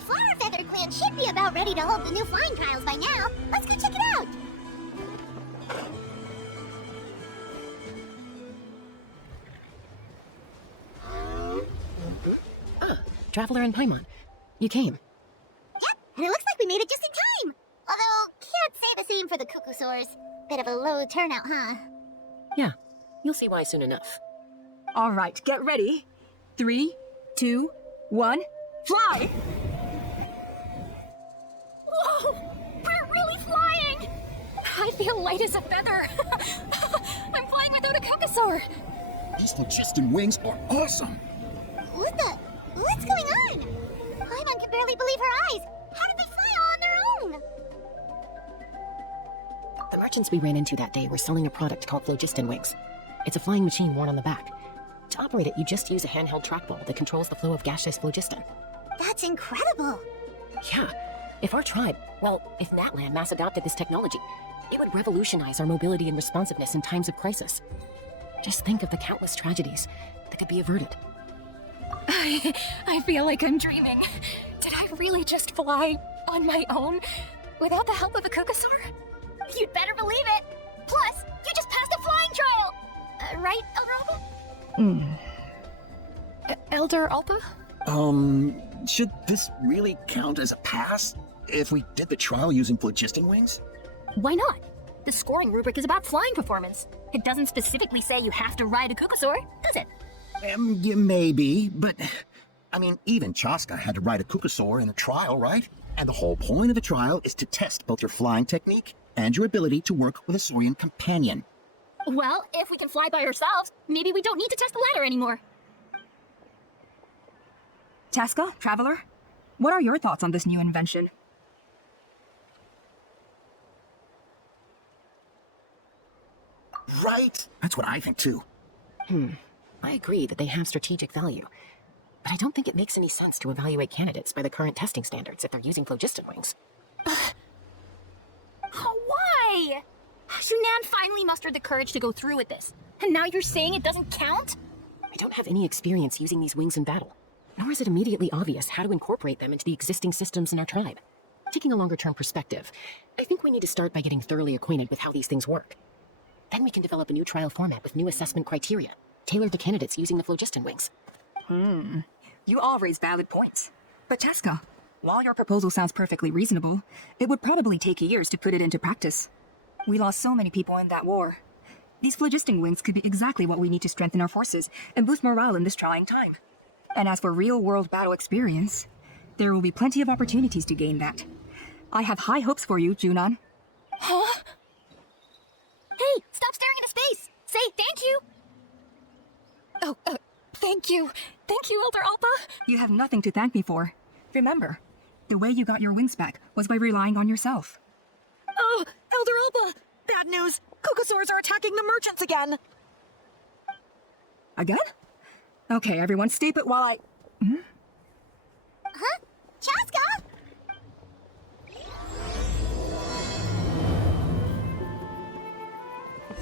The Flower Feather clan should be about ready to hold the new flying trials by now. Let's go check it out. Traveler and Paimon. You came. Yep, and it looks like we made it just in time. Although, can't say the same for the qucusaurs. Bit of a low turnout, huh? Yeah, you'll see why soon enough. All right, get ready. 3, 2, 1, fly! Whoa! We're really flying! I feel light as a feather. I'm flying without a qucusaur. These Phlogiston Wings are awesome! What's going on? Paimon can barely believe her eyes. How did they fly all on their own? The merchants we ran into that day were selling a product called Phlogiston Wings. It's a flying machine worn on the back. To operate it, you just use a handheld trackball that controls the flow of gaseous phlogiston. That's incredible. Yeah, if our tribe, if Natlan mass adopted this technology, it would revolutionize our mobility and responsiveness in times of crisis. Just think of the countless tragedies that could be averted. I feel like I'm dreaming. Did I really just fly on my own without the help of a qucusaur? You'd better believe it. Plus, you just passed a flying trial. Right, Unravel? Elder Alpa? Should this really count as a pass if we did the trial using Phlogiston Wings? Why not? The scoring rubric is about flying performance. It doesn't specifically say you have to ride a qucusaur, does it? Maybe, but I mean, even Chasca had to ride a qucusaur in a trial, right? And the whole point of the trial is to test both your flying technique and your ability to work with a Saurian companion. Well, if we can fly by ourselves, maybe we don't need to test the ladder anymore. Chasca, Traveler, what are your thoughts on this new invention? Right? That's what I think too. I agree that they have strategic value, but I don't think it makes any sense to evaluate candidates by the current testing standards if they're using Phlogiston Wings. Why? Yunnan finally mustered the courage to go through with this, and now you're saying it doesn't count? I don't have any experience using these wings in battle, nor is it immediately obvious how to incorporate them into the existing systems in our tribe. Taking a longer-term perspective, I think we need to start by getting thoroughly acquainted with how these things work. Then we can develop a new trial format with new assessment criteria, tailored to candidates using the Phlogiston Wings. You all raise valid points. But Chasca, while your proposal sounds perfectly reasonable, it would probably take years to put it into practice. We lost so many people in that war. These Phlogiston Wings could be exactly what we need to strengthen our forces and boost morale in this trying time. And as for real-world battle experience, there will be plenty of opportunities to gain that. I have high hopes for you, Junan. Huh? Hey, stop staring into space! Say thank you! Oh, thank you. Thank you, Elder Alpa. You have nothing to thank me for. Remember, the way you got your wings back was by relying on yourself. Oh, Elder Alpa! Bad news! Qucusaurs are attacking the merchants again! Again? Okay, everyone, stay put while I... Huh? Chasca?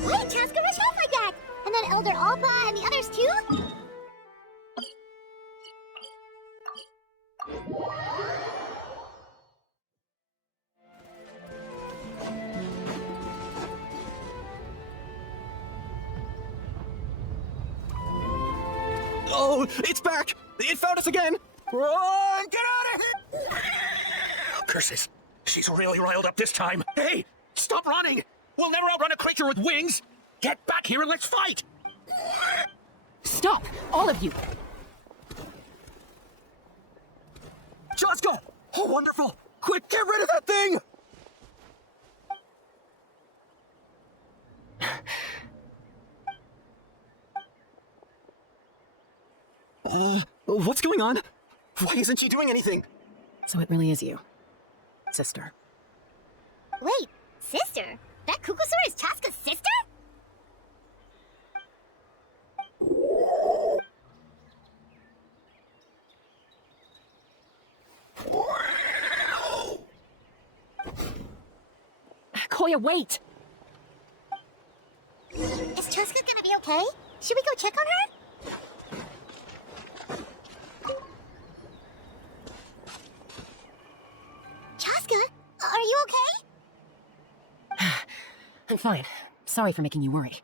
Why did Chasca rush off like that? And then Elder Alpa and the others too? Oh, it's back! It found us again! Run! Get out of here! Curses. She's really riled up this time. Hey! Stop running! We'll never outrun a creature with wings! Get back here and let's fight! Stop! All of you! Chasca! Oh, wonderful! Quick, get rid of that thing! What's going on? Why isn't she doing anything? So it really is you, sister. Wait, sister? That qucusaur is Chasca's sister? Coya, wait! Is Chasca gonna be okay? Should we go check on her? I'm fine. Sorry for making you worry.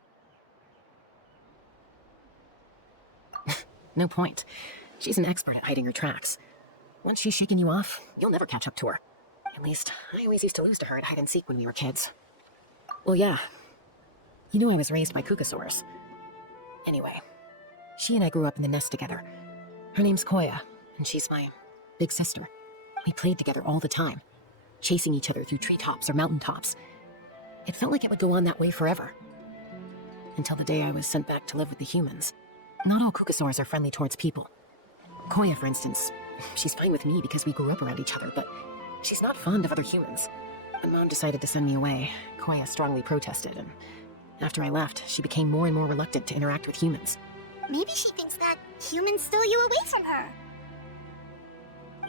No point. She's an expert at hiding her tracks. Once she's shaken you off, you'll never catch up to her. At least, I always used to lose to her at hide-and-seek when we were kids. Well, yeah. You know I was raised by qucusaurs. Anyway, she and I grew up in the nest together. Her name's Coya, and she's my big sister. We played together all the time, chasing each other through treetops or mountaintops. It felt like it would go on that way forever. Until the day I was sent back to live with the humans. Not all qucusaurs are friendly towards people. Coya, for instance, she's fine with me because we grew up around each other, but she's not fond of other humans. When Mom decided to send me away, Coya strongly protested, and after I left, she became more and more reluctant to interact with humans. Maybe she thinks that humans stole you away from her.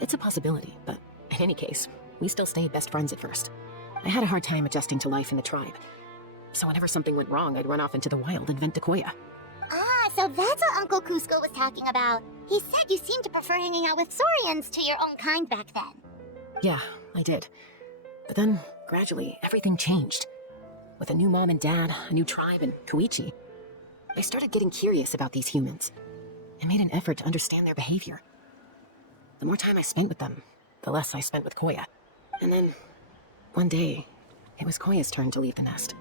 It's a possibility, but in any case, we still stayed best friends at first. I had a hard time adjusting to life in the tribe. So whenever something went wrong, I'd run off into the wild and vent to Coya. Ah, so that's what Uncle Cusco was talking about. He said you seemed to prefer hanging out with saurians to your own kind back then. Yeah, I did. But then, gradually, everything changed. With a new mom and dad, a new tribe, and Koichi, I started getting curious about these humans. I made an effort to understand their behavior. The more time I spent with them, the less I spent with Coya. And then, one day, it was Koya's turn to leave the nest.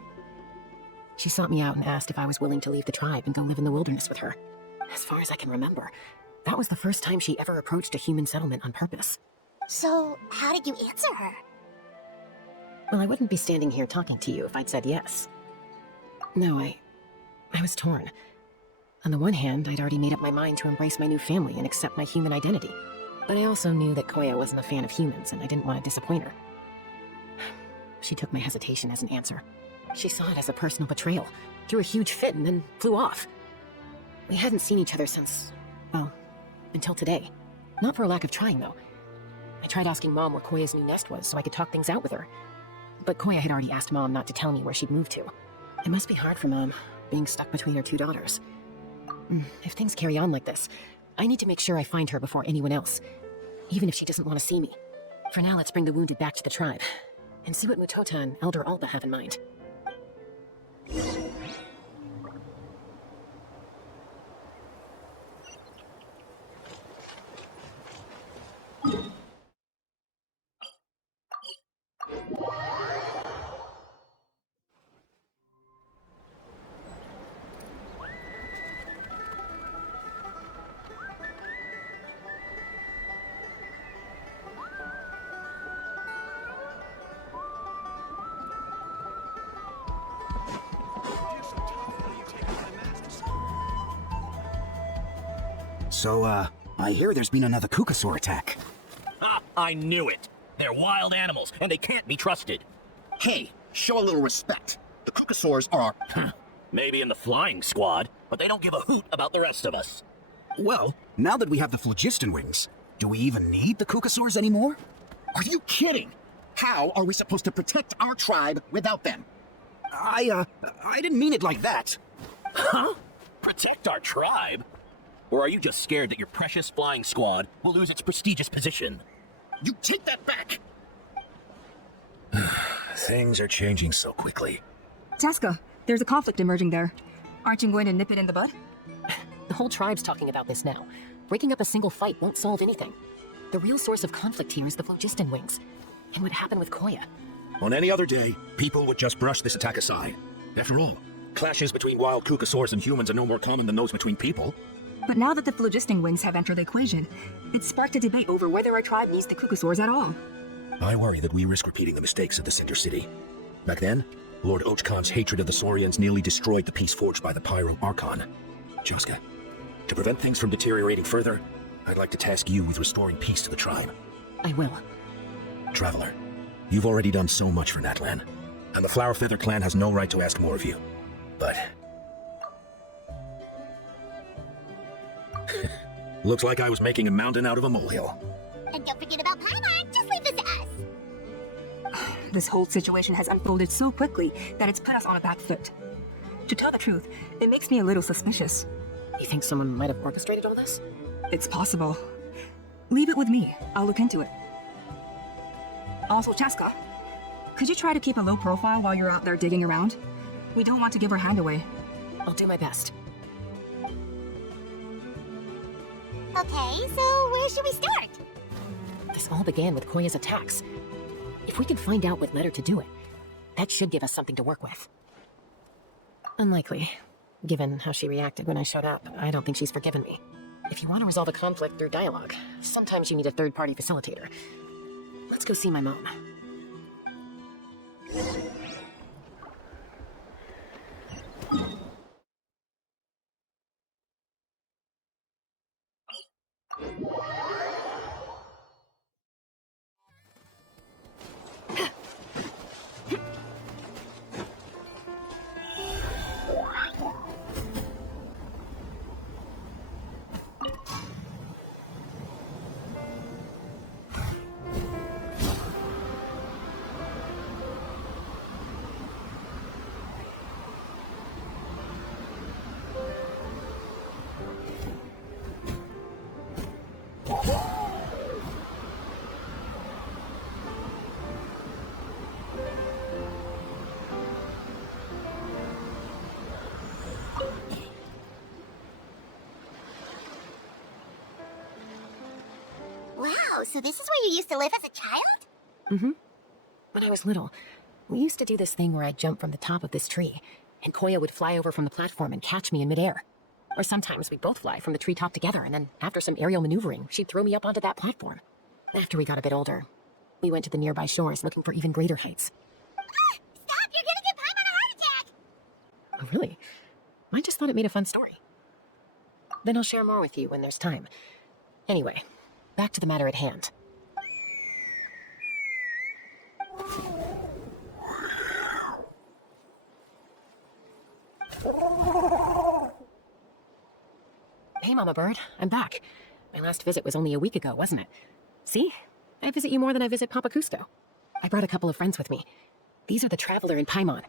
She sought me out and asked if I was willing to leave the tribe and go live in the wilderness with her. As far as I can remember, that was the first time she ever approached a human settlement on purpose. So, how did you answer her? Well, I wouldn't be standing here talking to you if I'd said yes. No, I was torn. On the one hand, I'd already made up my mind to embrace my new family and accept my human identity. But I also knew that Coya wasn't a fan of humans, and I didn't want to disappoint her. She took my hesitation as an answer. She saw it as a personal betrayal, threw a huge fit, and then flew off. We hadn't seen each other since, well, until today. Not for a lack of trying, though. I tried asking Mom where Koya's new nest was so I could talk things out with her. But Coya had already asked Mom not to tell me where she'd moved to. It must be hard for Mom, being stuck between her two daughters. If things carry on like this, I need to make sure I find her before anyone else, even if she doesn't want to see me. For now, let's bring the wounded back to the tribe, and see what Mutota and Elder Alba have in mind. So, I hear there's been another qucusaur attack. Ha! I knew it! They're wild animals, and they can't be trusted. Hey, show a little respect. The qucusaurs are our... Maybe in the flying squad, but they don't give a hoot about the rest of us. Well, now that we have the Phlogiston Wings, do we even need the qucusaurs anymore? Are you kidding? How are we supposed to protect our tribe without them? I didn't mean it like that. Huh? Protect our tribe? Or are you just scared that your precious flying squad will lose its prestigious position? You take that back! Things are changing so quickly. Chasca, there's a conflict emerging there. Aren't you going to nip it in the bud? The whole tribe's talking about this now. Breaking up a single fight won't solve anything. The real source of conflict here is the Phlogiston Wings, and what happened with Coya. On any other day, people would just brush this attack aside. After all, clashes between wild qucusaurs and humans are no more common than those between people. But now that the Phlogiston Wings have entered the equation, it's sparked a debate over whether our tribe needs the qucusaurs at all. I worry that we risk repeating the mistakes of the Cinder City. Back then, Lord Ochkon's hatred of the Saurians nearly destroyed the peace forged by the Pyro Archon. Chasca, to prevent things from deteriorating further, I'd like to task you with restoring peace to the tribe. I will. Traveler, you've already done so much for Natlan, and the Flower Feather clan has no right to ask more of you. But... looks like I was making a mountain out of a molehill. And don't forget about Paimon, just leave it to us. This whole situation has unfolded so quickly that it's put us on a back foot. To tell the truth, it makes me a little suspicious. You think someone might have orchestrated all this? It's possible. Leave it with me. I'll look into it. Also, Chasca, Could you try to keep a low profile while you're out there digging around? We don't want to give her hand away. I'll do my best. Okay, so where should we start? This all began with Coya's attacks. If we can find out what led her to do it, that should give us something to work with. Unlikely. Given how she reacted when I showed up, I don't think she's forgiven me. If you want to resolve a conflict through dialogue, sometimes you need a third-party facilitator. Let's go see my mom. Wow, so this is where you used to live as a child? Mm-hmm. When I was little, we used to do this thing where I'd jump from the top of this tree, and Coya would fly over from the platform and catch me in midair. Or sometimes we'd both fly from the treetop together, and then after some aerial maneuvering, she'd throw me up onto that platform. After we got a bit older, we went to the nearby shores looking for even greater heights. Ah, stop! You're gonna give Paimon a heart attack! Oh, really? I just thought it made a fun story. Then I'll share more with you when there's time. Anyway, back to the matter at hand. Hey, Mama Bird, I'm back. My last visit was only a week ago, wasn't it? See? I visit you more than I visit Papa Cousteau. I brought a couple of friends with me. These are the Traveler and Paimon.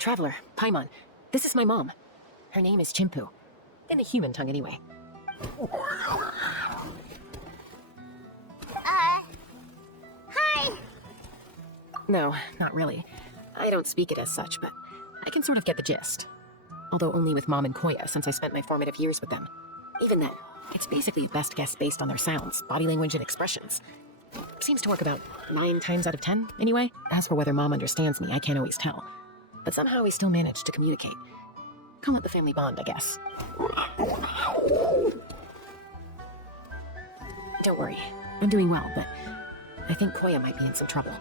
Traveler, Paimon, this is my mom. Her name is Chimpu. In the human tongue, anyway. Hi! No, not really. I don't speak it as such, but I can sort of get the gist. Although only with Mom and Coya, since I spent my formative years with them. Even then, it's basically best guess based on their sounds, body language, and expressions. Seems to work about 9 times out of 10, anyway. As for whether Mom understands me, I can't always tell. But somehow we still manage to communicate. Call it the family bond, I guess. Don't worry, I'm doing well, but I think Coya might be in some trouble.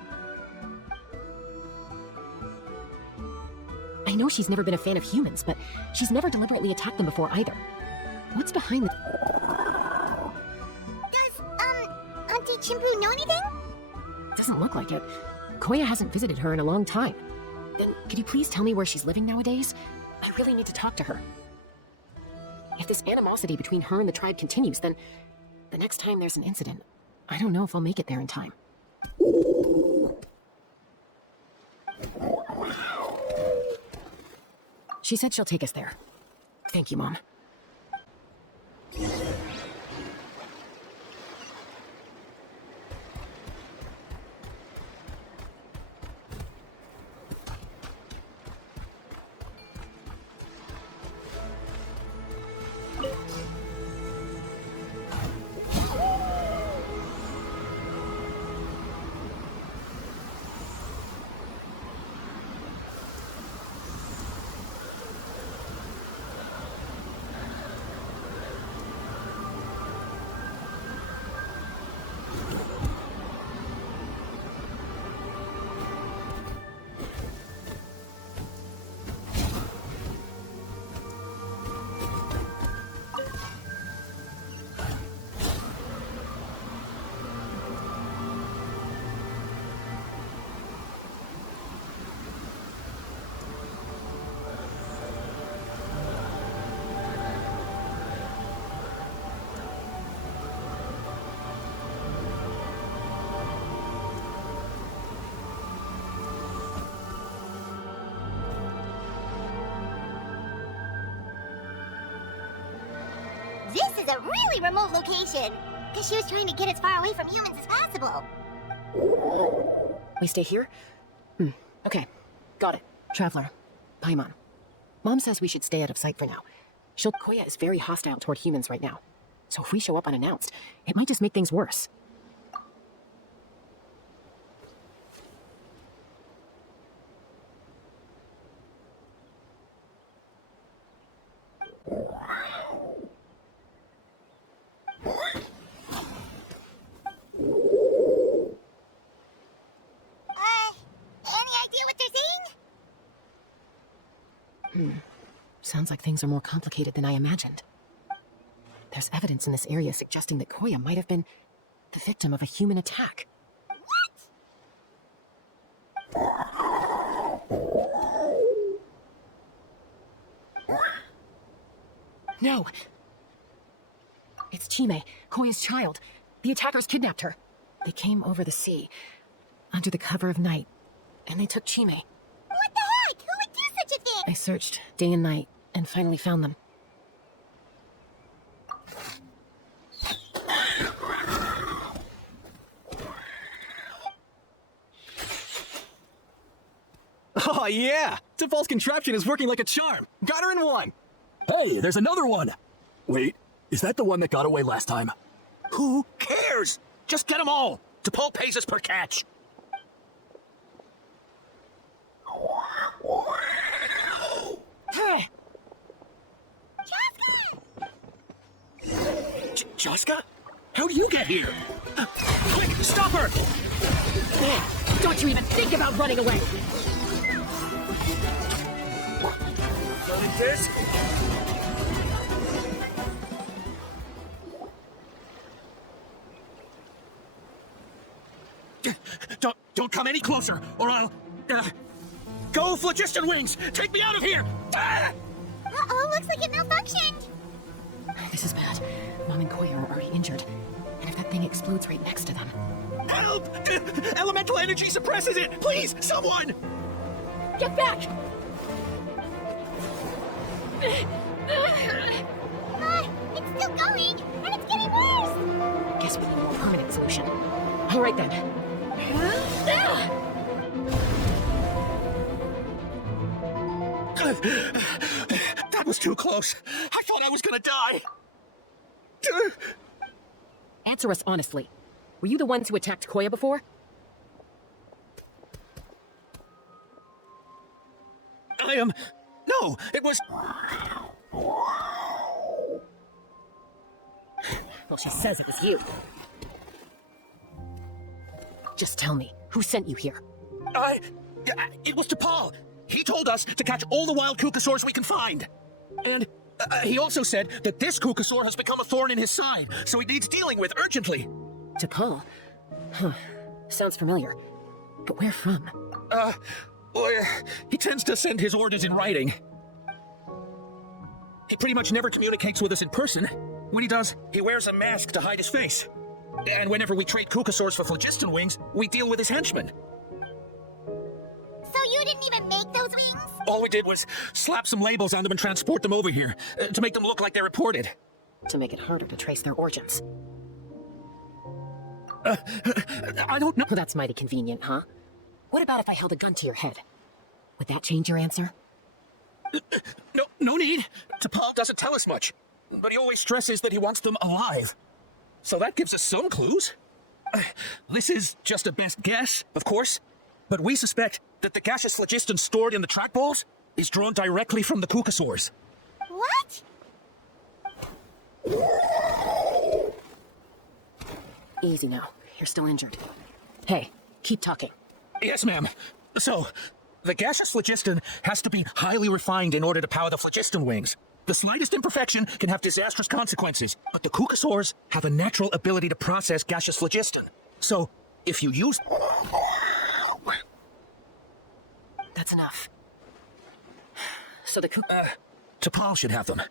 I know she's never been a fan of humans, but she's never deliberately attacked them before either. What's behind the... Does, Auntie Chimpu know anything? Doesn't look like it. Coya hasn't visited her in a long time. Then, could you please tell me where she's living nowadays? I really need to talk to her. If this animosity between her and the tribe continues, then the next time there's an incident, I don't know if I'll make it there in time. She said she'll take us there. Thank you, Mom. This is a really remote location! Because she was trying to get as far away from humans as possible. We stay here? Okay. Got it. Traveler. Paimon. Mom says we should stay out of sight for now. Koya is very hostile toward humans right now. So if we show up unannounced, it might just make things worse. Any idea what they're saying? Sounds like things are more complicated than I imagined. There's evidence in this area suggesting that Coya might have been the victim of a human attack. No! It's Chime, Koya's child. The attackers kidnapped her. They came over the sea, under the cover of night, and they took Chime. What the heck? Who would do such a thing? I searched day and night, and finally found them. Oh, yeah! Tepal's contraption is working like a charm. Got her in one. Hey, there's another one. Wait, is that the one that got away last time? Who cares? Just get them all. Tepal pays us per catch. Chasca? How'd you get here? Quick, stop her! Don't you even think about running away! Loading this. Don't come any closer, or I'll... Go, Phlogiston Wings! Take me out of here! Uh-oh, looks like it malfunctioned. This is bad. Mom and Coya are already injured. And if that thing explodes right next to them... Help! Elemental energy suppresses it! Please, someone! Get back! It's still going, and it's getting worse. Guess we need a more permanent solution. All right, then. That was too close. I thought I was gonna die. Answer us honestly. Were you the ones who attacked Coya before? I am... No, it was... Well, she says it was you. Just tell me, who sent you here? It was Tepal. He told us to catch all the wild qucusaurs we can find. And he also said that this qucusaur has become a thorn in his side, so he needs dealing with urgently. Tepal? Huh. Sounds familiar. But where from? Well, he tends to send his orders in writing. He pretty much never communicates with us in person. When he does, he wears a mask to hide his face. And whenever we trade qucusaurs for Phlogiston Wings, we deal with his henchmen. So you didn't even make those wings? All we did was slap some labels on them and transport them over here, to make them look like they're imported. To make it harder to trace their origins. I don't know. Well, that's mighty convenient, huh? What about if I held a gun to your head? Would that change your answer? No need. Tepal doesn't tell us much, but he always stresses that he wants them alive. So that gives us some clues. This is just a best guess, of course, but we suspect that the gaseous phlogiston stored in the trackballs is drawn directly from the qucusaurs. What? Easy now. You're still injured. Hey, keep talking. Yes, ma'am. So, the gaseous phlogiston has to be highly refined in order to power the Phlogiston Wings. The slightest imperfection can have disastrous consequences, but the qucusaurs have a natural ability to process gaseous phlogiston. So, if you use... That's enough. So the Tepal should have them.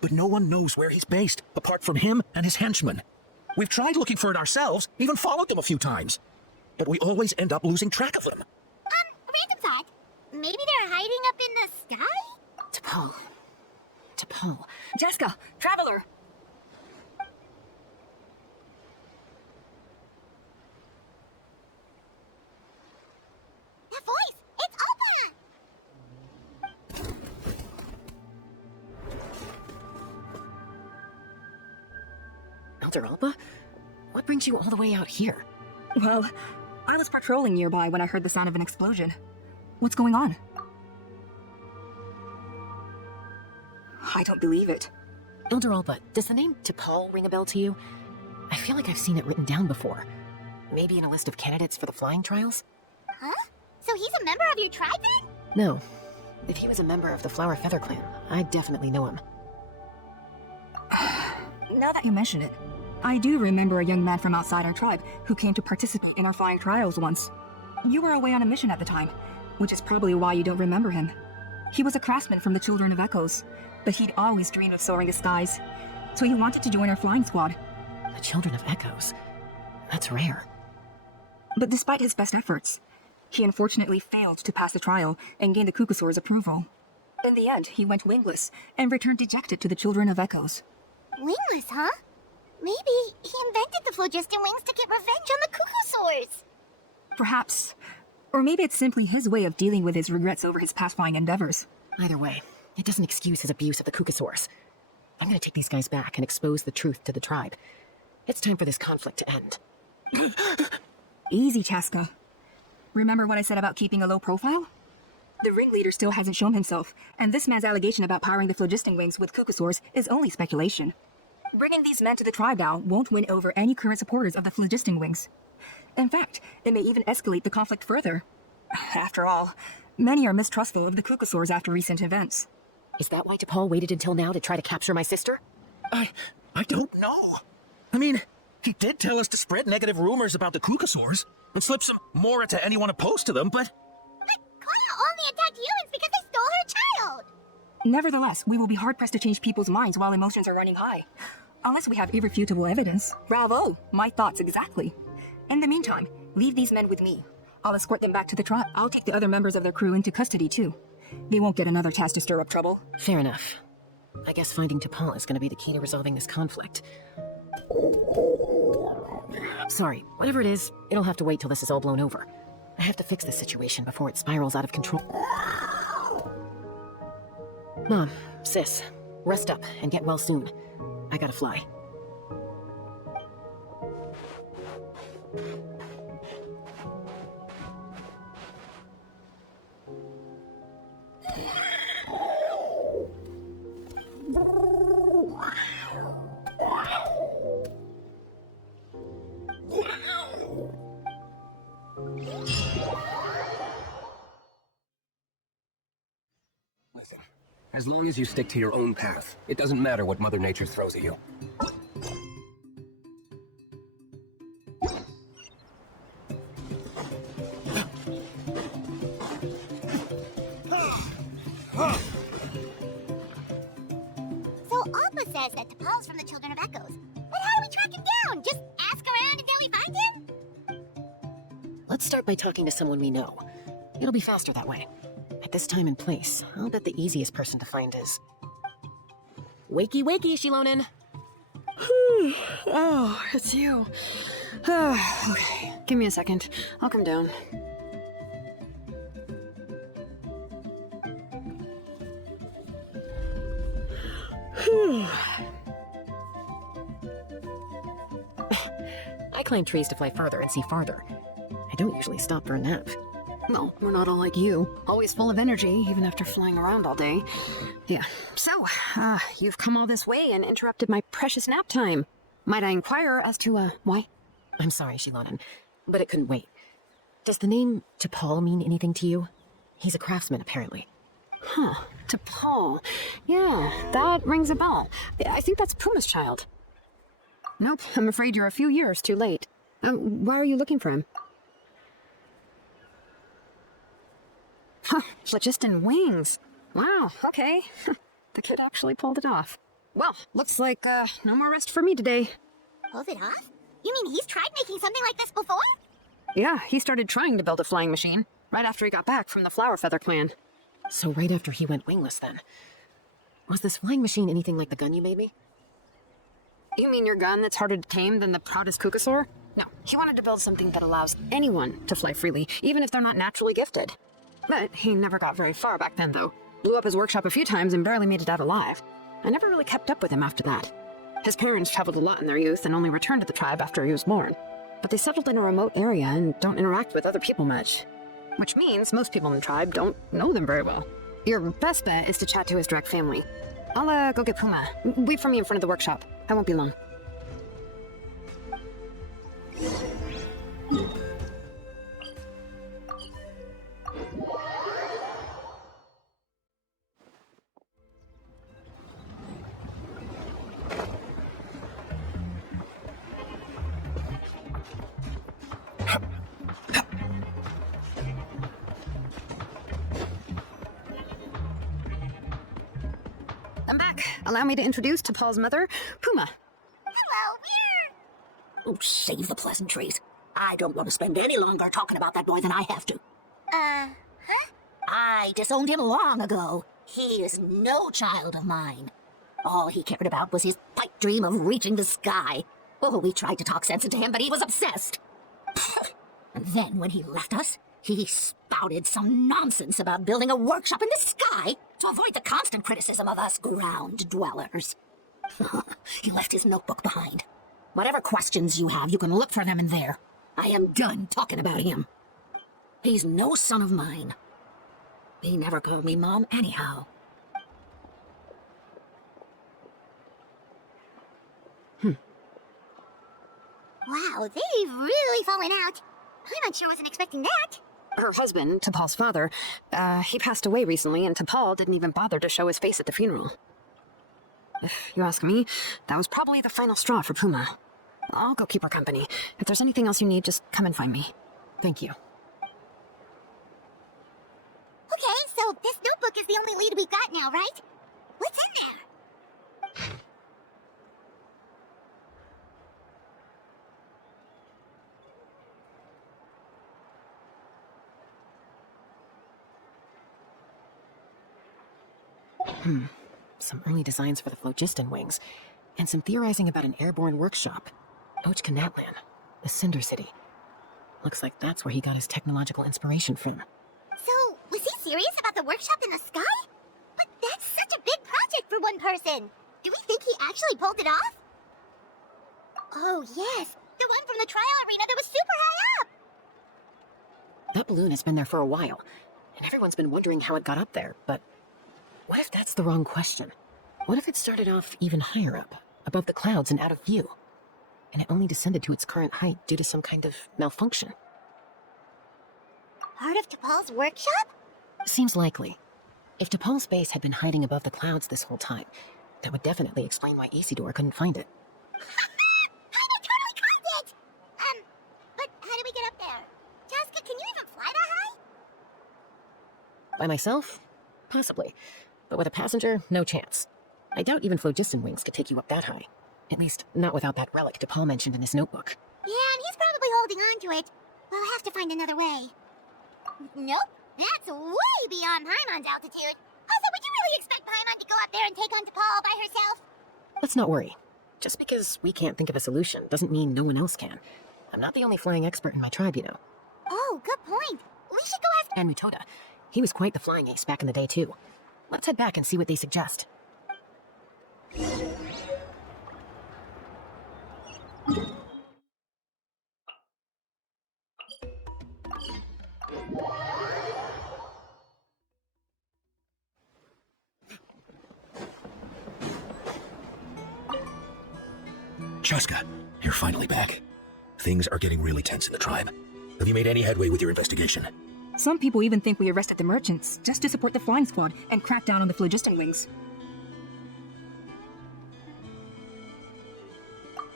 But no one knows where he's based, apart from him and his henchmen. We've tried looking for it ourselves, even followed them a few times. But we always end up losing track of them. Random thought. Maybe they're hiding up in the sky? Tepal. Tepal. Chasca, Traveler! Elder Alba? What brings you all the way out here? Well, I was patrolling nearby when I heard the sound of an explosion. What's going on? I don't believe it. Elder Alba, does the name Tepal ring a bell to you? I feel like I've seen it written down before. Maybe in a list of candidates for the flying trials? Huh? So he's a member of your tribe then? No. If he was a member of the Flower Feather Clan, I'd definitely know him. Now that you mention it, I do remember a young man from outside our tribe who came to participate in our flying trials once. You were away on a mission at the time, which is probably why you don't remember him. He was a craftsman from the Children of Echoes, but he'd always dreamed of soaring the skies, so he wanted to join our flying squad. The Children of Echoes? That's rare. But despite his best efforts, he unfortunately failed to pass the trial and gain the qucusaurs' approval. In the end, he went wingless and returned dejected to the Children of Echoes. Wingless, huh? Maybe he invented the Phlogiston Wings to get revenge on the qucusaurs. Perhaps. Or maybe it's simply his way of dealing with his regrets over his past flying endeavors. Either way, it doesn't excuse his abuse of the qucusaurs. I'm gonna take these guys back and expose the truth to the tribe. It's time for this conflict to end. Easy, Chasca. Remember what I said about keeping a low profile? The ringleader still hasn't shown himself, and this man's allegation about powering the Phlogiston Wings with qucusaurs is only speculation. Bringing these men to the tribe now won't win over any current supporters of the Phlogiston Wings. In fact, it may even escalate the conflict further. After all, many are mistrustful of the qucusaurs after recent events. Is that why Tepal waited until now to try to capture my sister? I don't know. I mean, he did tell us to spread negative rumors about the qucusaurs and slip some mora to anyone opposed to them, but... But Coya only attacked humans because they stole her child. Nevertheless, we will be hard-pressed to change people's minds while emotions are running high. Unless we have irrefutable evidence. Bravo! My thoughts exactly. In the meantime, leave these men with me. I'll escort them back to the tribe. I'll take the other members of their crew into custody, too. They won't get another chance to stir up trouble. Fair enough. I guess finding Tepal is gonna be the key to resolving this conflict. Sorry, whatever it is, it'll have to wait till this is all blown over. I have to fix this situation before it spirals out of control. Mom, sis, rest up and get well soon. I gotta fly. Listen, as long as you stick to your own path, it doesn't matter what Mother Nature throws at you. So Alba says that Tepal's from the Children of Echoes. But how do we track him down? Just ask around until we find him? Let's start by talking to someone we know. It'll be faster that way. At this time and place, I'll bet the easiest person to find is... Wakey, wakey, Shilonin! Oh, it's you. Okay, give me a second. I'll come down. I climb trees to fly further and see farther. I don't usually stop for a nap. No, we're not all like you. Always full of energy, even after flying around all day. Yeah. So, you've come all this way and interrupted my precious nap time. Might I inquire as to, why? I'm sorry, Shilonin, but it couldn't wait. Does the name Tepal mean anything to you? He's a craftsman, apparently. Huh. Tepal. Yeah, that rings a bell. I think that's Puma's child. Nope, I'm afraid you're a few years too late. Why are you looking for him? Huh, Phlogiston Wings. Wow, okay. The kid actually pulled it off. Well, looks like, no more rest for me today. Pulled it off? You mean he's tried making something like this before? Yeah, he started trying to build a flying machine, right after he got back from the Flower Feather Clan. So right after he went wingless, then. Was this flying machine anything like the gun you made me? You mean your gun that's harder to tame than the proudest qucusaur? No, he wanted to build something that allows anyone to fly freely, even if they're not naturally gifted. But he never got very far back then, though. Blew up his workshop a few times and barely made it out alive. I never really kept up with him after that. His parents traveled a lot in their youth and only returned to the tribe after he was born. But they settled in a remote area and don't interact with other people much. Which means most people in the tribe don't know them very well. Your best bet is to chat to his direct family. I'll go get Puma. Wait for me in front of the workshop. I won't be long. I'm back. Allow me to introduce Tepal's mother, Puma. Hello, we're... Oh, save the pleasantries. I don't want to spend any longer talking about that boy than I have to. Huh? I disowned him long ago. He is no child of mine. All he cared about was his pipe dream of reaching the sky. Oh, we tried to talk sense into him, but he was obsessed. And then when he left us, he spouted some nonsense about building a workshop in the sky to avoid the constant criticism of us ground dwellers. He left his notebook behind. Whatever questions you have, you can look for them in there. I am done talking about him. He's no son of mine. He never called me Mom anyhow. Wow, they've really fallen out. I'm sure wasn't expecting that. Her husband, Tepal's father, he passed away recently, and Tepal didn't even bother to show his face at the funeral. If you ask me, that was probably the final straw for Puma. I'll go keep her company. If there's anything else you need, just come and find me. Thank you. Okay, so this notebook is the only lead we've got now, right? What's in there? Some early designs for the Phlogiston Wings, and some theorizing about an airborne workshop. Natlan, the Cinder City. Looks like that's where he got his technological inspiration from. So, was he serious about the workshop in the sky? But that's such a big project for one person. Do we think he actually pulled it off? Oh, yes. The one from the trial arena that was super high up. That balloon has been there for a while, and everyone's been wondering how it got up there, but what if that's the wrong question? What if it started off even higher up, above the clouds and out of view, and it only descended to its current height due to some kind of malfunction? Part of Tepal's workshop? Seems likely. If Tepal's base had been hiding above the clouds this whole time, that would definitely explain why Isidore couldn't find it. I totally cracked it! But how do we get up there? Chasca, can you even fly that high? By myself? Possibly. But with a passenger, no chance. I doubt even Phlogiston Wings could take you up that high. At least, not without that relic Tepal mentioned in his notebook. Yeah, and he's probably holding on to it. We'll have to find another way. Nope, that's way beyond Paimon's altitude. Also, would you really expect Paimon to go up there and take on Tepal by herself? Let's not worry. Just because we can't think of a solution doesn't mean no one else can. I'm not the only flying expert in my tribe, you know. Oh, good point. We should go ask... And Mutoda. He was quite the flying ace back in the day, too. Let's head back and see what they suggest. Chasca, you're finally back. Things are getting really tense in the tribe. Have you made any headway with your investigation? Some people even think we arrested the merchants just to support the flying squad and crack down on the Phlogiston Wings.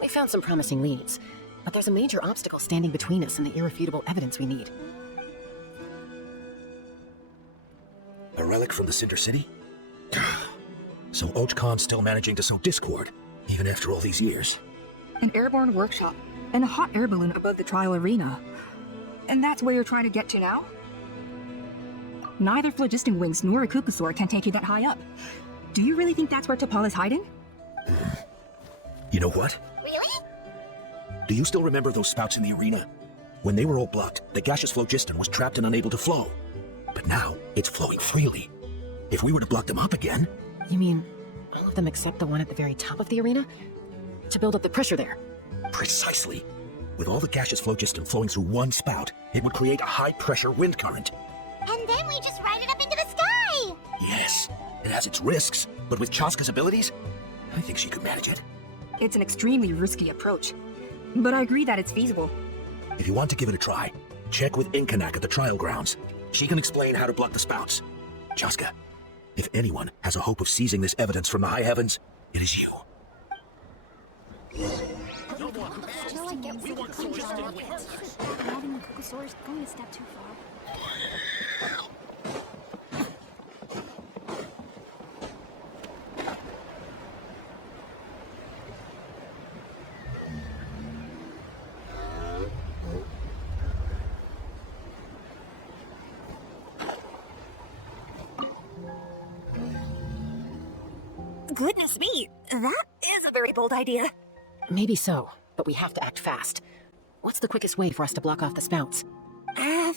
We found some promising leads, but there's a major obstacle standing between us and the irrefutable evidence we need. A relic from the Cinder City? So Ochcon's still managing to sow discord, even after all these years. An airborne workshop and a hot air balloon above the trial arena. And that's where you're trying to get to now? Neither Phlogiston Wings nor a qucusaur can take you that high up. Do you really think that's where Tepal is hiding? You know what? Really? Do you still remember those spouts in the arena? When they were all blocked, the gaseous phlogiston was trapped and unable to flow. But now, it's flowing freely. If we were to block them up again... You mean all of them except the one at the very top of the arena? to build up the pressure there. Precisely. With all the gaseous phlogiston flowing through one spout, it would create a high-pressure wind current. And then we just ride it up into the sky! Yes, it has its risks, but with Chasca's abilities, I think she could manage it. It's an extremely risky approach, but I agree that it's feasible. If you want to give it a try, check with Inkanak at the trial grounds. She can explain how to block the spouts. Chasca, if anyone has a hope of seizing this evidence from the high heavens, it is you. Having the qucusaurs going a step too far. Goodness me, that is a very bold idea. Maybe so, but we have to act fast. What's the quickest way for us to block off the spouts?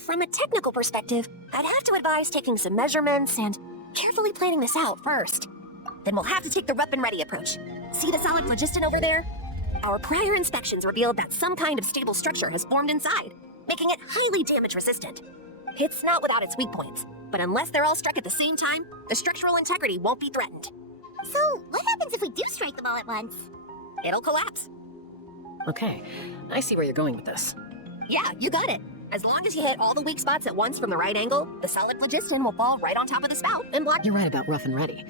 From a technical perspective, I'd have to advise taking some measurements and carefully planning this out first. Then we'll have to take the rough and ready approach. See the solid phlogiston over there? Our prior inspections revealed that some kind of stable structure has formed inside, making it highly damage resistant. It's not without its weak points, but unless they're all struck at the same time, the structural integrity won't be threatened. So, what happens if we do strike them all at once? It'll collapse. Okay, I see where you're going with this. Yeah, you got it. As long as you hit all the weak spots at once from the right angle, the solid phlogiston will fall right on top of the spout and block. You're right about rough and ready.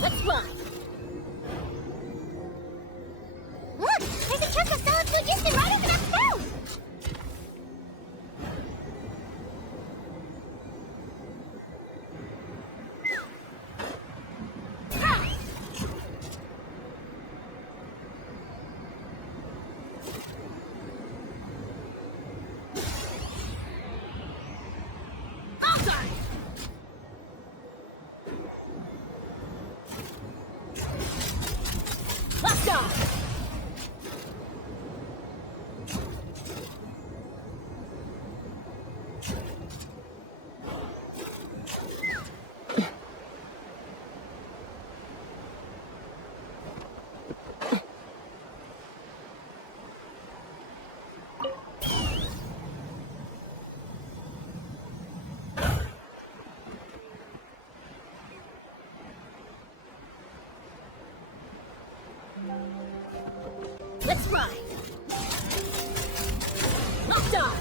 Let's fly! Look! There's a chunk of solid phlogiston right into that spout! Let's go! Let's fly! Locked on!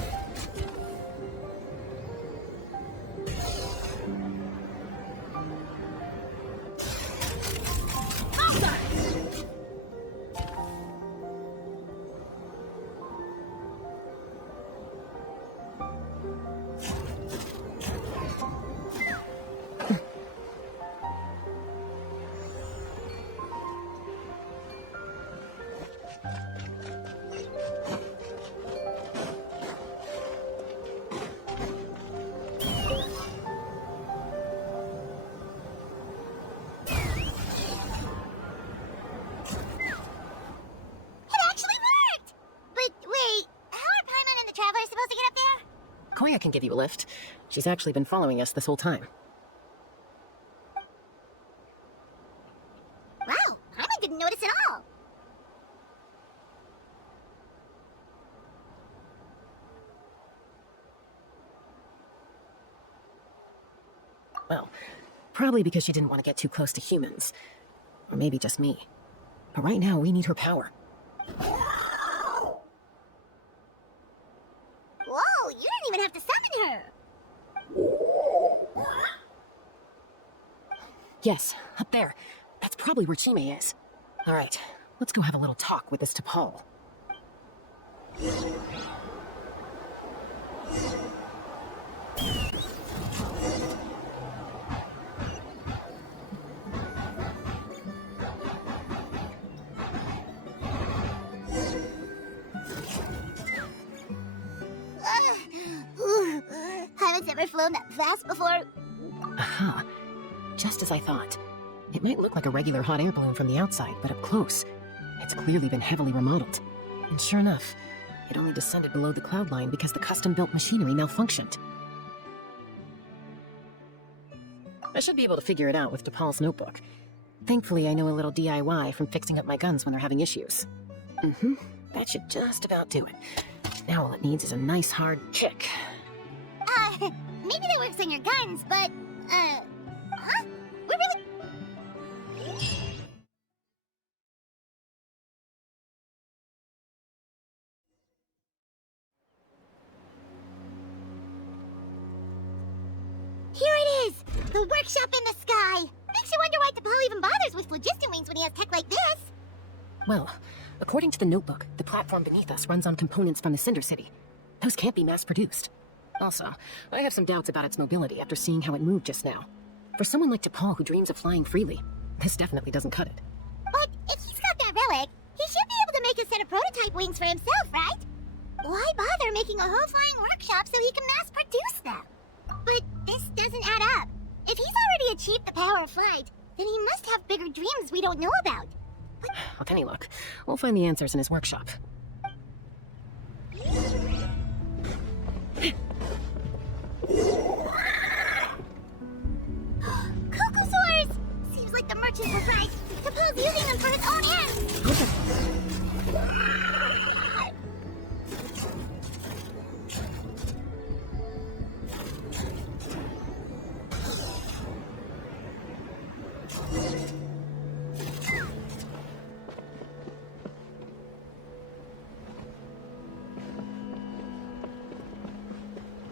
Coya can give you a lift. She's actually been following us this whole time. Wow, I didn't notice at all. Well, probably because she didn't want to get too close to humans. Or maybe just me. But right now, we need her power. Whoa, you didn't even have to summon her. Yes, up there. That's probably where Chime is. All right, let's go have a little talk with this Tepal. Haven't ever flown that fast before. Aha. Just as I thought. It might look like a regular hot air balloon from the outside, but up close, it's clearly been heavily remodeled. And sure enough, It only descended below the cloud line because the custom-built machinery malfunctioned. I should be able to figure it out with Tepal's notebook. Thankfully, I know a little DIY from fixing up my guns when they're having issues. That should just about do it. Now all it needs is a nice hard kick. Maybe that works on your guns, but, huh? We're really... Here it is! The workshop in the sky! Makes you wonder why Tepal even bothers with Phlogiston Wings when he has tech like this! Well, according to the notebook, the platform beneath us runs on components from the Cinder City. Those can't be mass-produced. Also, I have some doubts about its mobility after seeing how it moved just now. For someone like Tepal who dreams of flying freely, this definitely doesn't cut it. But if he's got that relic, he should be able to make a set of prototype wings for himself, right? Why bother making a whole flying workshop so he can mass-produce them? But this doesn't add up. If he's already achieved the power of flight, then he must have bigger dreams we don't know about. With any luck, we'll find the answers in his workshop. Qucusaurs! Seems like the merchants were right. Tepal's using them for his own ends.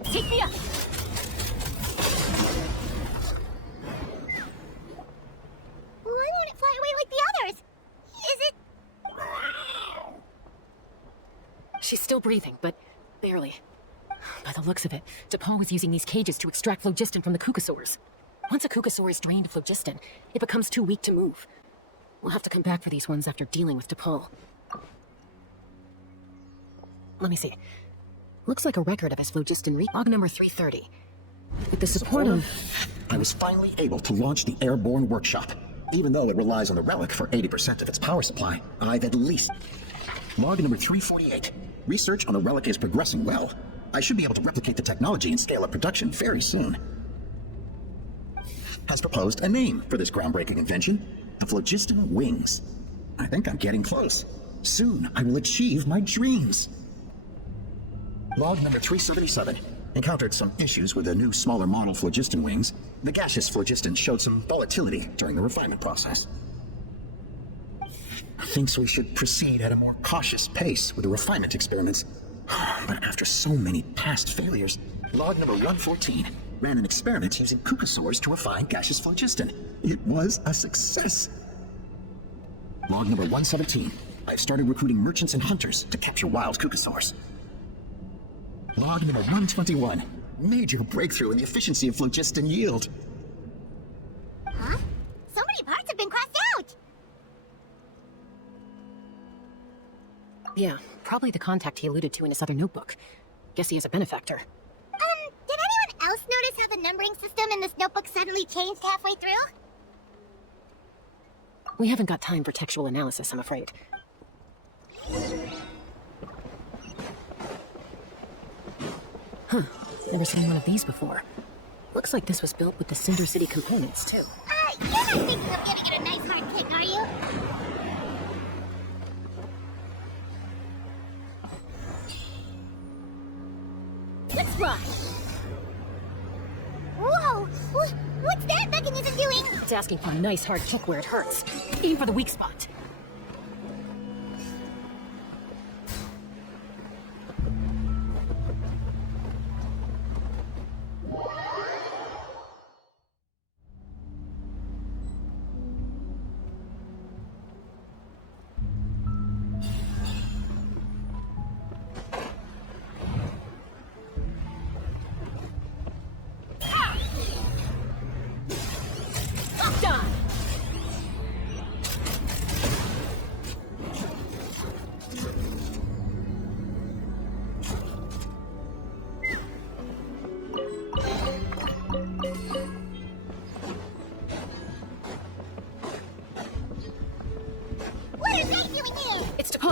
Take me up! Why won't it fly away like the others? Is it... She's still breathing, but barely. By the looks of it, Tepal was using these cages to extract phlogiston from the qucusaurs. Once a qucusaur is drained of phlogiston, it becomes too weak to move. We'll have to come back for these ones after dealing with Tepal. Let me see. Looks like a record of his phlogiston log number 330. With the support of... I was finally able to launch the airborne workshop. Even though it relies on the relic for 80% of its power supply, I've at least... Log number 348. Research on the relic is progressing well. I should be able to replicate the technology and scale up production very soon. Has proposed a name for this groundbreaking invention, the Phlogiston Wings. I think I'm getting close. Soon I will achieve my dreams. Log number 377. Encountered some issues with the new smaller model Phlogiston Wings. The gaseous phlogiston showed some volatility during the refinement process. Thinks we should proceed at a more cautious pace with the refinement experiments. But after so many past failures, log number 114 ran an experiment using qucusaurs to refine gaseous phlogiston. It was a success. Log number 117. I've started recruiting merchants and hunters to capture wild qucusaurs. Log number 121. Major breakthrough in the efficiency of phlogiston yield. Huh? So many parts have been crossed out! Yeah, probably the contact he alluded to in his other notebook. Guess he is a benefactor. Did anyone else notice how the numbering system in this notebook suddenly changed halfway through? We haven't got time for textual analysis, I'm afraid. Huh, never seen one of these before. Looks like this was built with the Cinder City components, too. You're not thinking of giving it a nice hard kick, are you? Let's ride! Whoa! What's that mechanism doing? It's asking for a nice hard kick where it hurts. Aim for the weak spot.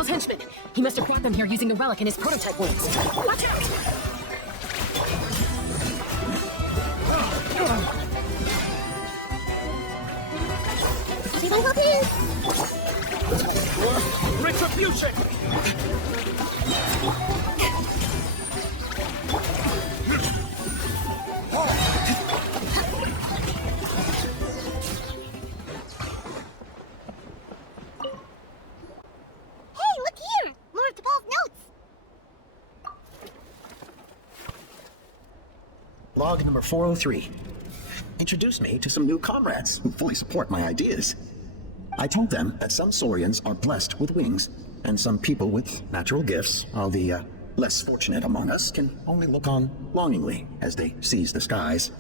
Tepal's henchman. He must have brought them here using the relic in his prototype wings. Watch out! Everyone hold hands! Retribution! Hey, look here! More of Tepal's notes! Log number 403. Introduced me to some new comrades who fully support my ideas. I told them that some Saurians are blessed with wings, and some people with natural gifts, while the less fortunate among us can only look on longingly as they seize the skies.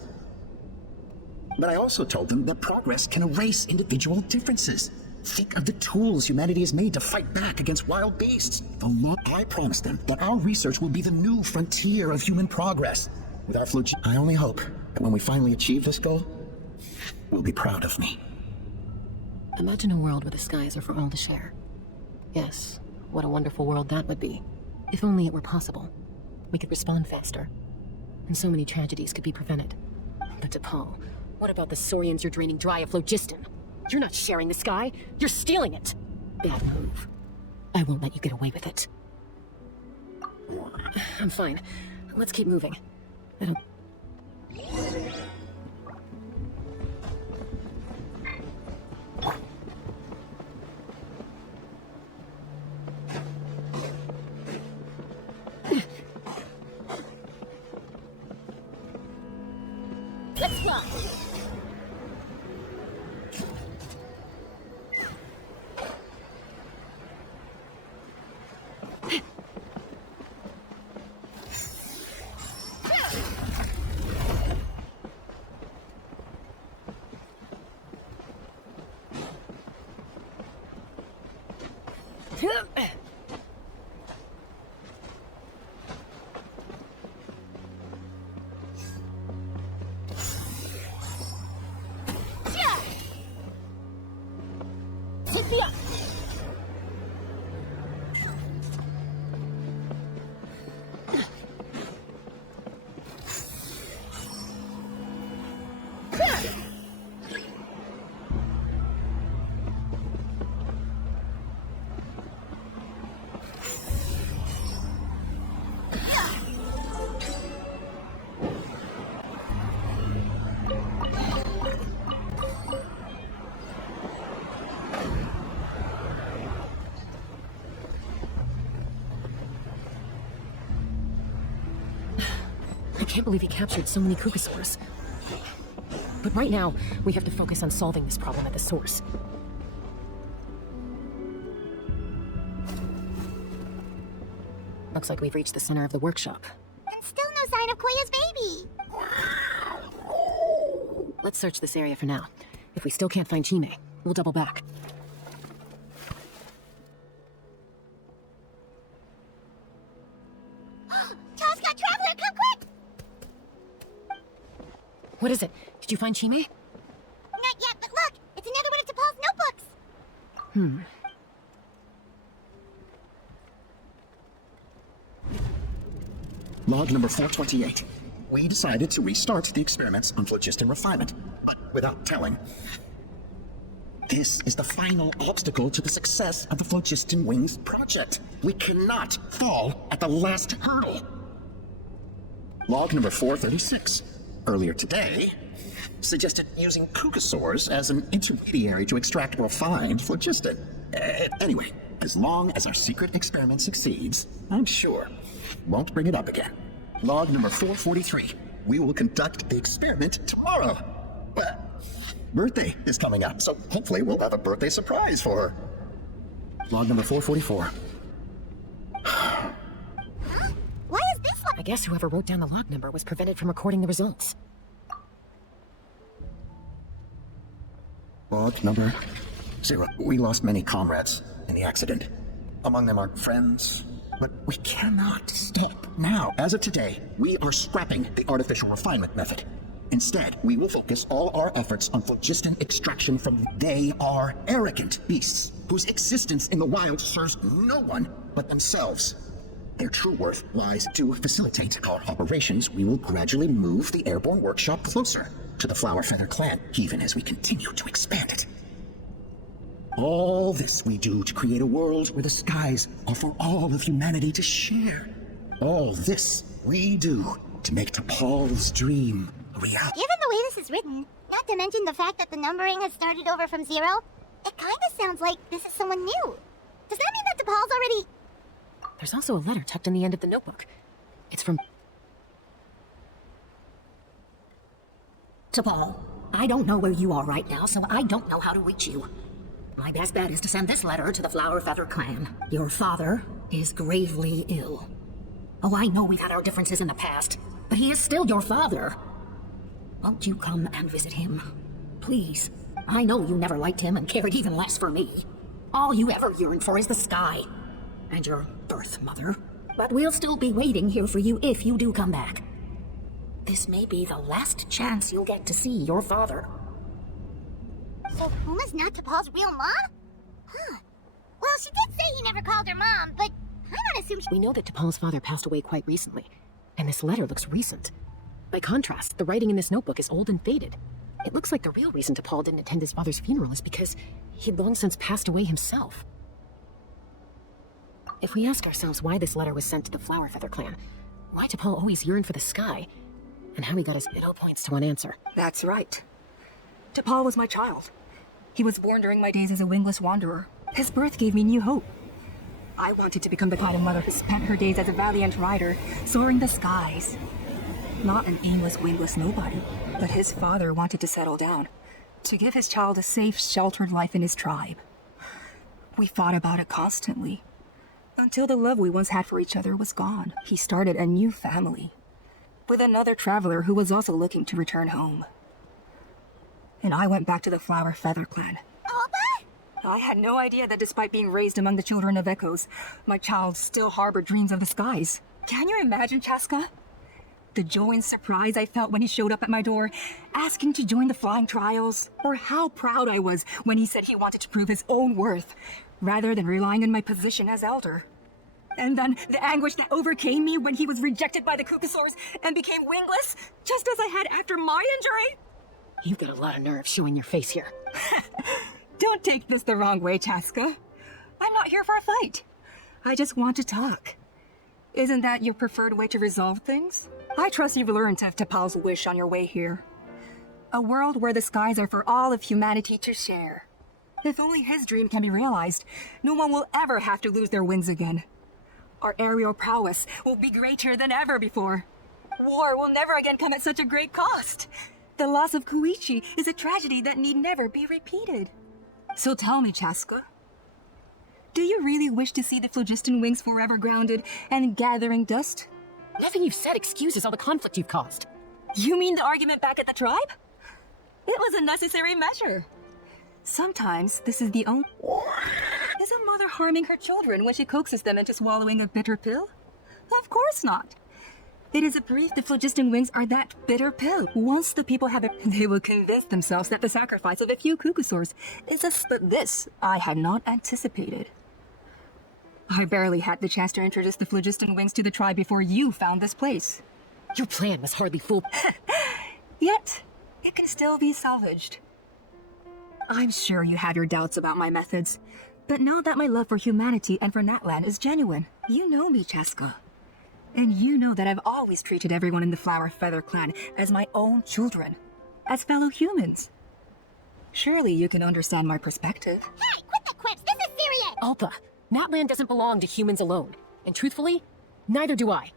But I also told them that progress can erase individual differences. Think of the tools humanity has made to fight back against wild beasts. I promised them that our research will be the new frontier of human progress. With our I only hope that when we finally achieve this goal, we'll be proud of me. Imagine a world where the skies are for all to share. Yes, what a wonderful world that would be. If only it were possible. We could respond faster. And so many tragedies could be prevented. But Tepal, what about the Saurians you're draining dry of Phlogiston? You're not sharing the sky, you're stealing it! Bad move. I won't let you get away with it. I'm fine. Let's keep moving. I don't... Let's fly! I can't believe he captured so many qucusaurs. But right now, we have to focus on solving this problem at the source. Looks like we've reached the center of the workshop. And still no sign of Coya's baby! Let's search this area for now. If we still can't find Chime, we'll double back. Chasca, Traveler, come quick! What is it? Did you find Chime? Not yet, but look! It's another one of Tepal's notebooks! Log number 428. We decided to restart the experiments on phlogiston refinement, but without telling. This is the final obstacle to the success of the Phlogiston Wings project. We cannot fall at the last hurdle. Log number 436. Earlier today, suggested using qucusaurs as an intermediary to extract refined phlogiston. Anyway, as long as our secret experiment succeeds, I'm sure won't bring it up again. Log number 443. We will conduct the experiment tomorrow. Well, birthday is coming up, so hopefully we'll have a birthday surprise for her. Log number 444. Why is this one? I guess whoever wrote down the log number was prevented from recording the results. Log number 0. We lost many comrades in the accident. Among them our friends, but we cannot stop now. As of today, we are scrapping the artificial refinement method. Instead, we will focus all our efforts on phlogiston extraction from they are arrogant beasts, whose existence in the wild serves no one but themselves. Their true worth lies to facilitate our operations. We will gradually move the airborne workshop closer to the Flower Feather clan, even as we continue to expand it. All this we do to create a world where the skies are for all of humanity to share. All this we do to make Tepal's dream a reality. Given the way this is written, not to mention the fact that the numbering has started over from 0, it kind of sounds like this is someone new. Does that mean that Tepal's already... There's also a letter tucked in the end of the notebook. It's from... Tepal, I don't know where you are right now, so I don't know how to reach you. My best bet is to send this letter to the Flower Feather clan. Your father is gravely ill. Oh, I know we've had our differences in the past, but he is still your father. Won't you come and visit him? Please. I know you never liked him and cared even less for me. All you ever yearned for is the sky. And your birth mother. But we'll still be waiting here for you if you do come back. This may be the last chance you'll get to see your father. So Puma's not Tepal's real mom? Huh. Well, she did say he never called her mom, but I don't assume she... We know that Tepal's father passed away quite recently, and this letter looks recent. By contrast, the writing in this notebook is old and faded. It looks like the real reason Tepal didn't attend his father's funeral is because he'd long since passed away himself. If we ask ourselves why this letter was sent to the Flower Feather clan, why Tepal always yearned for the sky, and how he got his... It all points to one answer. That's right. Tepal was my child. He was born during my days as a wingless wanderer. His birth gave me new hope. I wanted to become the kind of mother who spent her days as a valiant rider, soaring the skies. Not an aimless, wingless nobody, but his father wanted to settle down, to give his child a safe, sheltered life in his tribe. We fought about it constantly, until the love we once had for each other was gone. He started a new family, with another traveler who was also looking to return home. And I went back to the Flower Feather clan. Papa? I had no idea that despite being raised among the children of echoes, my child still harbored dreams of the skies. Can you imagine, Chasca? The joy and surprise I felt when he showed up at my door, asking to join the flying trials, or how proud I was when he said he wanted to prove his own worth, rather than relying on my position as elder. And then the anguish that overcame me when he was rejected by the qucusaurs and became wingless, just as I had after my injury. You've got a lot of nerve showing your face here. Don't take this the wrong way, Chasca. I'm not here for a fight. I just want to talk. Isn't that your preferred way to resolve things? I trust you've learned of Tepal's wish on your way here. A world where the skies are for all of humanity to share. If only his dream can be realized, no one will ever have to lose their wings again. Our aerial prowess will be greater than ever before. War will never again come at such a great cost. The loss of Koichi is a tragedy that need never be repeated. So tell me, Chasca, do you really wish to see the Phlogiston Wings forever grounded and gathering dust? Nothing you've said excuses all the conflict you've caused. You mean the argument back at the tribe? It was a necessary measure. Sometimes this is the only... Is a mother harming her children when she coaxes them into swallowing a bitter pill? Of course not. It is a brief the Phlogiston Wings are that bitter pill. Once the people have it, they will convince themselves that the sacrifice of a few qucusaurs is a... But this I had not anticipated. I barely had the chance to introduce the Phlogiston Wings to the tribe before you found this place. Your plan was hardly fool... Yet, it can still be salvaged. I'm sure you have your doubts about my methods, but know that my love for humanity and for Natlan is genuine. You know me, Chasca. And you know that I've always treated everyone in the Flower Feather clan as my own children, as fellow humans. Surely you can understand my perspective. Hey, quit the quips! This is serious! Alpa, Natlan doesn't belong to humans alone. And truthfully, neither do I.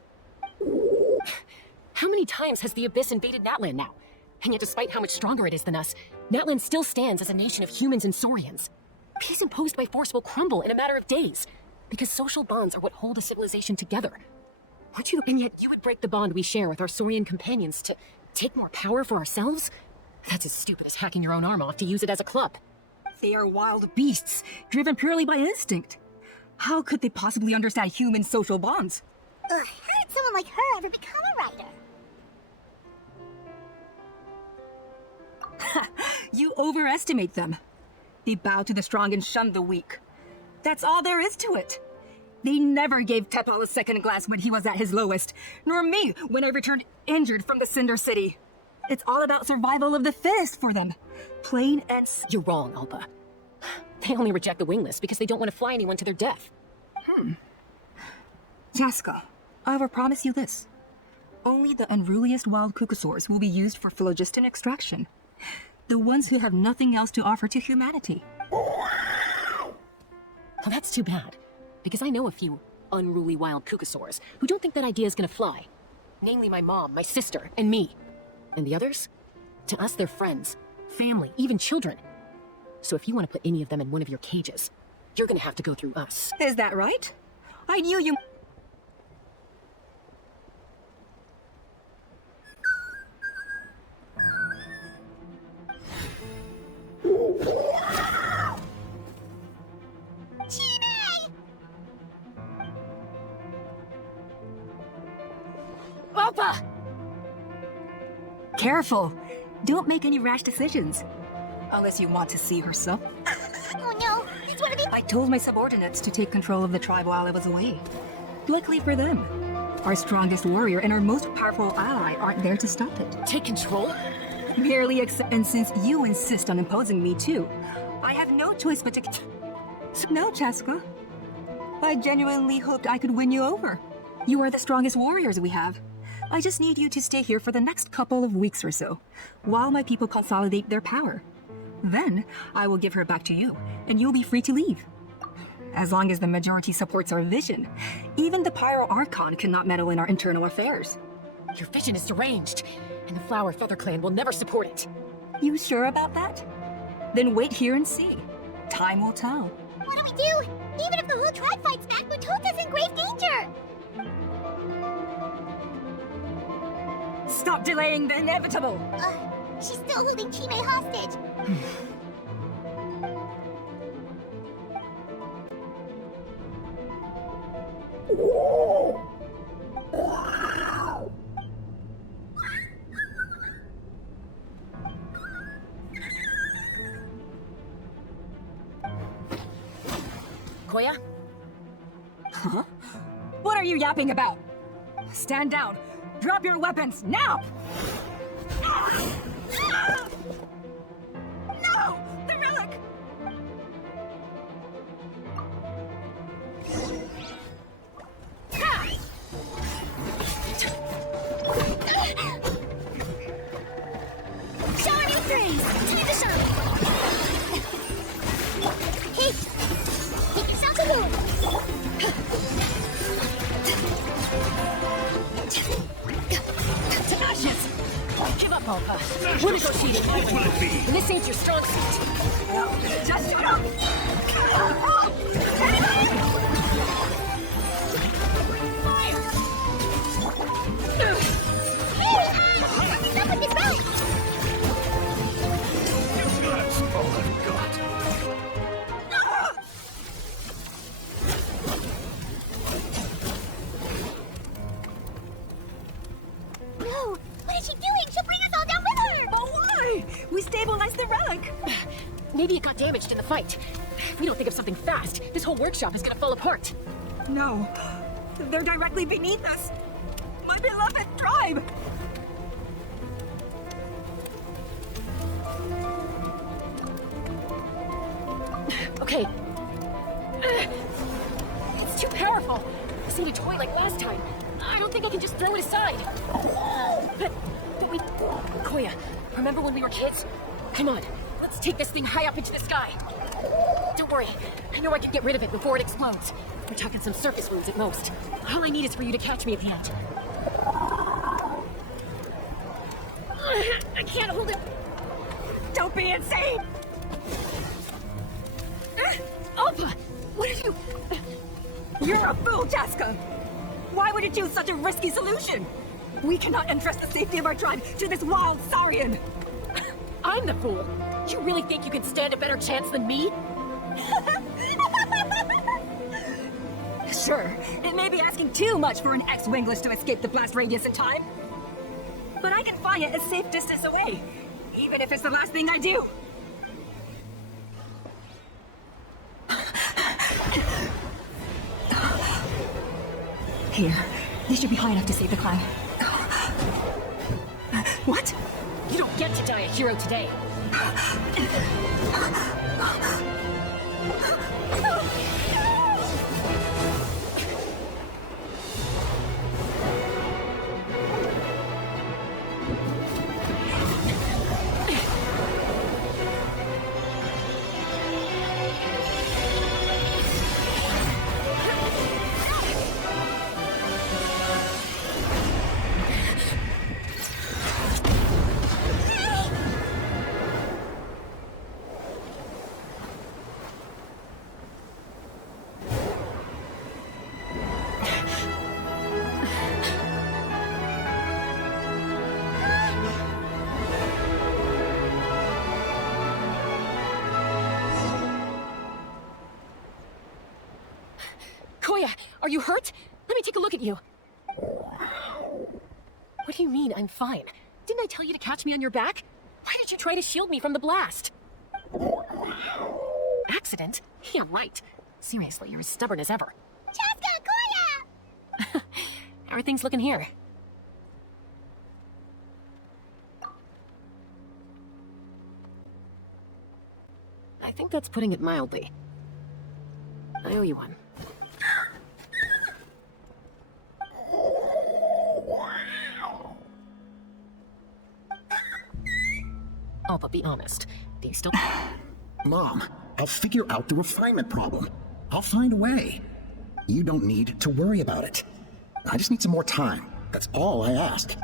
How many times has the Abyss invaded Natlan now? And yet despite how much stronger it is than us, Natlan still stands as a nation of humans and saurians. Peace imposed by force will crumble in a matter of days, because social bonds are what hold a civilization together. Would you? And yet you would break the bond we share with our saurian companions to take more power for ourselves? That's as stupid as hacking your own arm off to use it as a club. They are wild beasts, driven purely by instinct. How could they possibly understand human social bonds? How did someone like her ever become a writer? You overestimate them. They bow to the strong and shun the weak. That's all there is to it. They never gave Tepal a second glance when he was at his lowest, nor me when I returned injured from the Cinder City. It's all about survival of the fittest for them. Plain and You're wrong, Alpa. They only reject the wingless because they don't want to fly anyone to their death. Chasca, I will promise you this. Only the unruliest wild qucusaurs will be used for phlogiston extraction. The ones who have nothing else to offer to humanity. Well, that's too bad, because I know a few unruly wild qucusaurs who don't think that idea is gonna fly. Namely my mom, my sister, and me. And the others? To us, they're friends, family, even children. So if you want to put any of them in one of your cages, you're gonna have to go through us. Is that right? I knew you... Alpa! Careful! Don't make any rash decisions. Unless you want to see herself. Oh no, it's one of the... I told my subordinates to take control of the tribe while I was away. Luckily for them, our strongest warrior and our most powerful ally aren't there to stop it. Take control? Merely accept, and since you insist on imposing me too, I have no choice but to... No, Chasca. I genuinely hoped I could win you over. You are the strongest warriors we have. I just need you to stay here for the next couple of weeks or so, while my people consolidate their power. Then, I will give her back to you, and you'll be free to leave. As long as the majority supports our vision, even the Pyro Archon cannot meddle in our internal affairs. Your vision is deranged, and the Flower Feather Clan will never support it. You sure about that? Then wait here and see. Time will tell. What do we do? Even if the whole tribe fights back, Mutota's in grave danger! Stop delaying the inevitable! She's still holding Chime hostage. Coya? Huh? What are you yapping about? Stand down! Drop your weapons, now! No! The relic! Show new praise! Time to shine! Hey! Take yourself a wound! To ashes! Give up, Alpa. We're negotiating privately, and this ain't your strong suit. No, just shut up! Stop with this rope! Oh, God. No! What is she doing? She'll bring us all down with her! But why? We stabilized the relic! Maybe it got damaged in the fight. If we don't think of something fast, this whole workshop is gonna fall apart. No, they're directly beneath us. My beloved tribe! Okay. It's too powerful. This ain't a toy like last time. I don't think I can just throw it aside. But we... Coya, remember when we were kids? Come on, let's take this thing high up into the sky. Don't worry, I know I can get rid of it before it explodes. We're talking some surface wounds at most. All I need is for you to catch me at the end. I can't hold it. Don't be insane! Alpa, what did you... You're a fool, Chasca! Why would you choose such a risky solution? We cannot entrust the safety of our tribe to this wild Saurian! I'm the fool. You really think you can stand a better chance than me? Sure, it may be asking too much for an ex-wingless to escape the blast radius in time. But I can fly it a safe distance away, even if it's the last thing I do. Here. They should be high enough to save the clan. What? You don't get to die a hero today. Coya, are you hurt? Let me take a look at you. What do you mean, I'm fine? Didn't I tell you to catch me on your back? Why did you try to shield me from the blast? Accident? Yeah, right. Seriously, you're as stubborn as ever. Chasca, Coya! How are things looking here? I think that's putting it mildly. I owe you one. Oh, but be honest. Do you still... Mom, I'll figure out the refinement problem. I'll find a way. You don't need to worry about it. I just need some more time. That's all I ask.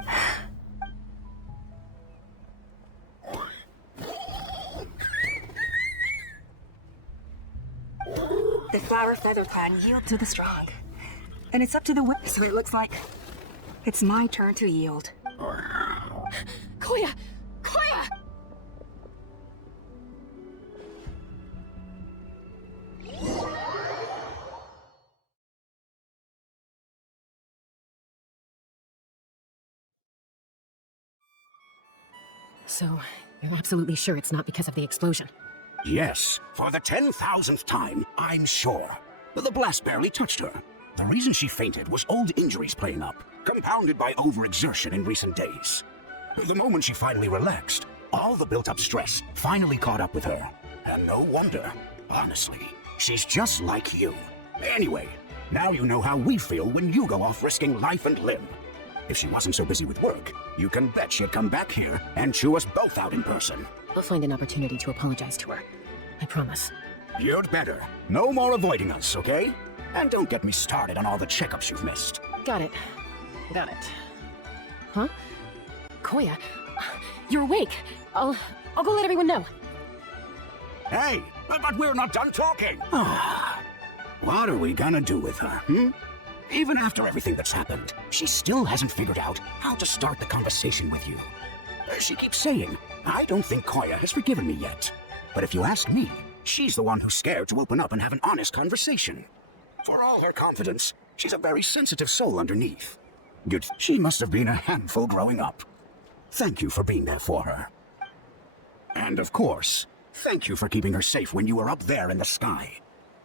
The Flower Feather Clan yield to the strong. And it's up to the weak, so it looks like it's my turn to yield. Coya! Coya! So, you're absolutely sure it's not because of the explosion? Yes, for the 10,000th time, I'm sure. The blast barely touched her. The reason she fainted was old injuries playing up, compounded by overexertion in recent days. The moment she finally relaxed, all the built-up stress finally caught up with her. And no wonder. Honestly, she's just like you. Anyway, now you know how we feel when you go off risking life and limb. If she wasn't so busy with work, you can bet she'd come back here and chew us both out in person. I'll find an opportunity to apologize to her. I promise. You'd better. No more avoiding us, okay? And don't get me started on all the checkups you've missed. Got it. Got it. Huh? Coya, you're awake. I'll go let everyone know. Hey, but we're not done talking. What are we gonna do with her, hmm? Even after everything that's happened, she still hasn't figured out how to start the conversation with you. She keeps saying, I don't think Coya has forgiven me yet. But if you ask me, she's the one who's scared to open up and have an honest conversation. For all her confidence, she's a very sensitive soul underneath. She must have been a handful growing up. Thank you for being there for her. And of course, thank you for keeping her safe when you were up there in the sky.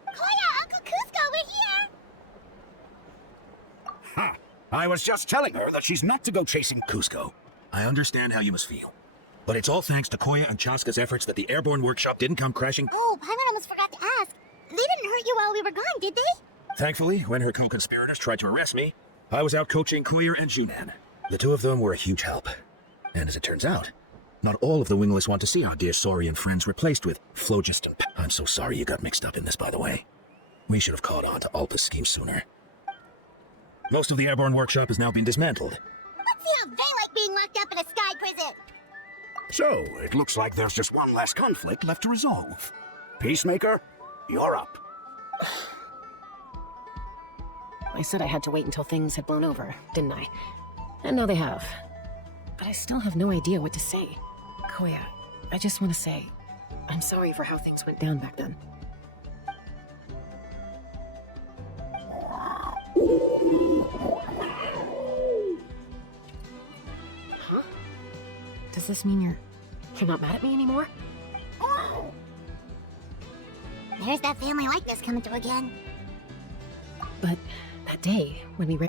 Coya, Uncle Cusco, we're here! Ha! I was just telling her that she's not to go chasing Cusco. I understand how you must feel. But it's all thanks to Coya and Chasca's efforts that the airborne workshop didn't come crashing. Oh, Paimon almost forgot to ask. They didn't hurt you while we were gone, did they? Thankfully, when her co-conspirators tried to arrest me, I was out coaching Coya and Junan. The two of them were a huge help. And as it turns out, not all of the wingless want to see our dear Saurian friends replaced with Phlogiston. I'm so sorry you got mixed up in this, by the way. We should have caught on to Alpa's scheme sooner. Most of the airborne workshop has now been dismantled. Let's see how they like being locked up in a sky prison. So, it looks like there's just one less conflict left to resolve. Peacemaker, you're up. I said I had to wait until things had blown over, didn't I? And now they have. But I still have no idea what to say. Coya, I just want to say, I'm sorry for how things went down back then. Huh? Does this mean you're not mad at me anymore? There's that family likeness coming through again. But That day, when we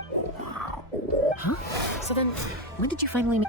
Huh? So then, when did you finally